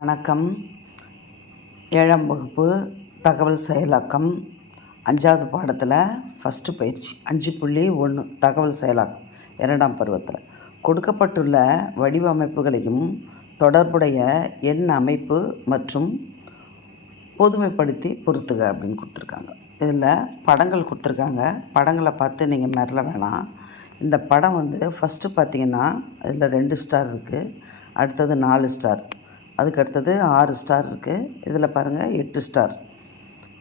வணக்கம். 7ஆம் வகுப்பு தகவல் செயலாக்கம் 5வது பாடத்தில் ஃபஸ்ட்டு பயிற்சி 5.1 தகவல் செயலாக்கம் 2ஆம் பருவத்தில் கொடுக்கப்பட்டுள்ள வடிவமைப்புகளையும் தொடர்புடைய எண் அமைப்பு மற்றும் பொதுமைப்படுத்தி பொறுத்துக அப்படின்னு கொடுத்துருக்காங்க. இதில் படங்கள் கொடுத்துருக்காங்க. படங்களை பார்த்து நீங்கள் மிரள வேணாம். இந்த படம் ஃபஸ்ட்டு பார்த்திங்கன்னா இதில் 2 ஸ்டார் இருக்குது, அடுத்தது 4 ஸ்டார், அதுக்கு அடுத்தது 6 ஸ்டார் இருக்குது, இதில் பாருங்கள் 8 ஸ்டார்.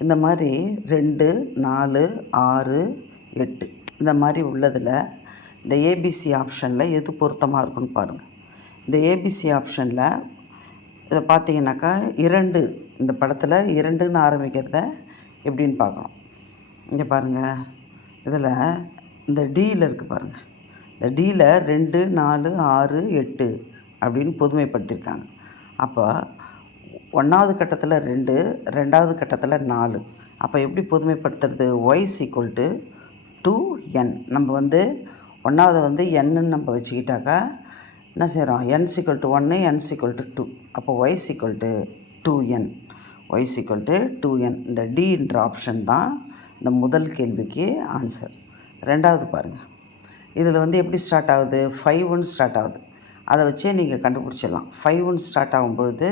இந்த மாதிரி 2, 4, 6, 8 இந்த மாதிரி உள்ளதில் இந்த ஏபிசி ஆப்ஷனில் எது பொருத்தமாக இருக்குன்னு பாருங்கள். இந்த ஏபிசி ஆப்ஷனில் இதை பார்த்தீங்கன்னாக்கா 2 இந்த படத்தில் 2ன்னு ஆரம்பிக்கிறத எப்படின்னு பார்க்கணும். இங்கே பாருங்கள், இதில் இந்த டியில் இருக்குது பாருங்கள். இந்த டியில் 2, 4, 6, 8 அப்படின்னு பொதுமைப்படுத்தியிருக்காங்க. அப்போ 1வது கட்டத்தில் 2, 2வது கட்டத்தில் 4. அப்போ எப்படி பொதுமைப்படுத்துறது? y = 2n. நம்ம 1வது nன்னு நம்ம வச்சுக்கிட்டாக்கா என்ன செய்கிறோம்? n = 1, n = 2. அப்போ y = 2n. y = 2n. இந்த டின்ற ஆப்ஷன் தான் இந்த முதல் கேள்விக்கு ஆன்சர். 2வது பாருங்கள், இதில் எப்படி ஸ்டார்ட் ஆகுது? 5ன்னு ஸ்டார்ட் ஆகுது. அதை வச்சே நீங்கள் கண்டுபிடிச்சிடலாம். 5ன்னு ஸ்டார்ட் ஆகும்பொழுது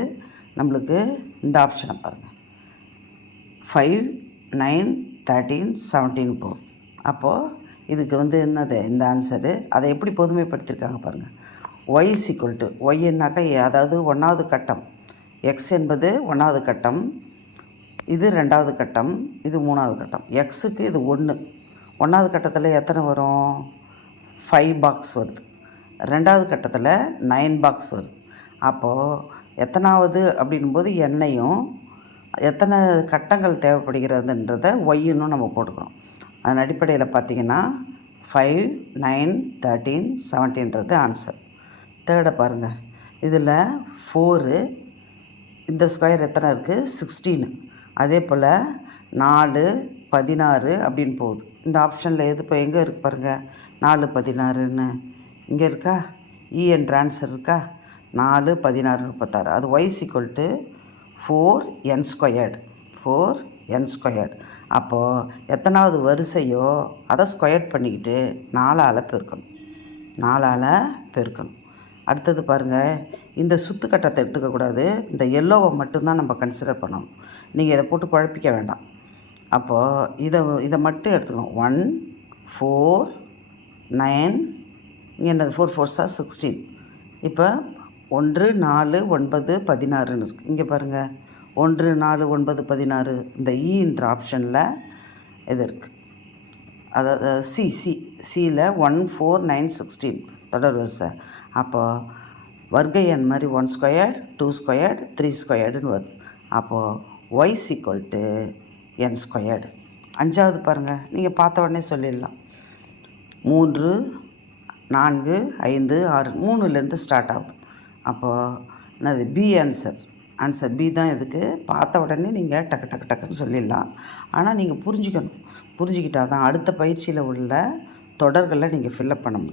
நம்மளுக்கு இந்த ஆப்ஷனை பாருங்கள். 5, 9, 13, 17 போகும். அப்போது இதுக்கு என்னது இந்த ஆன்சரு? அதை எப்படி பொதுமைப்படுத்தியிருக்காங்க பாருங்கள். y = yன்னாக்கா அதாவது 1வது கட்டம், x என்பது 1வது கட்டம், இது 2வது கட்டம், இது 3வது கட்டம். எக்ஸுக்கு இது 1. 1வது கட்டத்தில் எத்தனை வரும்? 5 பாக்ஸ் வருது. 2வது கட்டத்தில் 9 பாக்ஸ் வருது. அப்போது எத்தனாவது அப்படின்போது எண்ணையும் எத்தனை கட்டங்கள் தேவைப்படுகிறதுன்றதை ஒய்ன்னு நம்ம போட்டுக்கிறோம். அதன் அடிப்படையில் பார்த்திங்கன்னா 5, 9, 13, 17ன்றது ஆன்சர். தேர்டை பாருங்கள். இதில் 4 இந்த ஸ்கொயர் எத்தனை இருக்குது? 16. அதே போல் 4, 16 அப்படின்னு போகுது. இந்த ஆப்ஷனில் எது இப்போ எங்கே இருக்குது பாருங்கள்? 4, 16ன்னு இங்கே இருக்கா? என்ற ஆன்சர் இருக்கா? 4, 16, 36. அது y = 4n². 4n². அப்போது எத்தனாவது வரிசையோ அதை ஸ்கொயர் பண்ணிக்கிட்டு 4ஆல் பெருக்கணும். 4ஆல் பெருக்கணும். அடுத்தது பாருங்கள், இந்த சுற்றுக்கட்டத்தை எடுத்துக்கக்கூடாது. இந்த எல்லோவை மட்டும்தான் நம்ம கன்சிடர் பண்ணணும். நீங்கள் இதை போட்டு குழப்பிக்க வேண்டாம். அப்போது இதை மட்டும் எடுத்துக்கணும். 1, 4, 9, இங்கே என்னது? 4 4s are 16. இப்போ 1, 4, 9, 16ன்னு இருக்குது. இங்கே பாருங்கள், 1, 4, 9, 16. இந்த ன்ற ஆப்ஷனில் இது இருக்குது. அதாவது சியில் 1, 4, 9, 16 தொடர் வரிசை. அப்போது வர்க்க எண் மாதிரி 1², 2², 3²ன்னு வருது. அப்போது y = n². 5வது பாருங்கள், நீங்கள் பார்த்த உடனே சொல்லிடலாம். 3, 4, 5, 6 3லேருந்து ஸ்டார்ட் ஆகுது. அப்போது என்னது? பி ஆன்சர் பி தான். இதுக்கு பார்த்த உடனே நீங்கள் டக்குன்னு சொல்லிடலாம். ஆனால் நீங்கள் புரிஞ்சுக்கிட்டால் தான் அடுத்த பயிற்சியில் உள்ள தொடர்களை நீங்கள் ஃபில்லப் பண்ண முடியும்.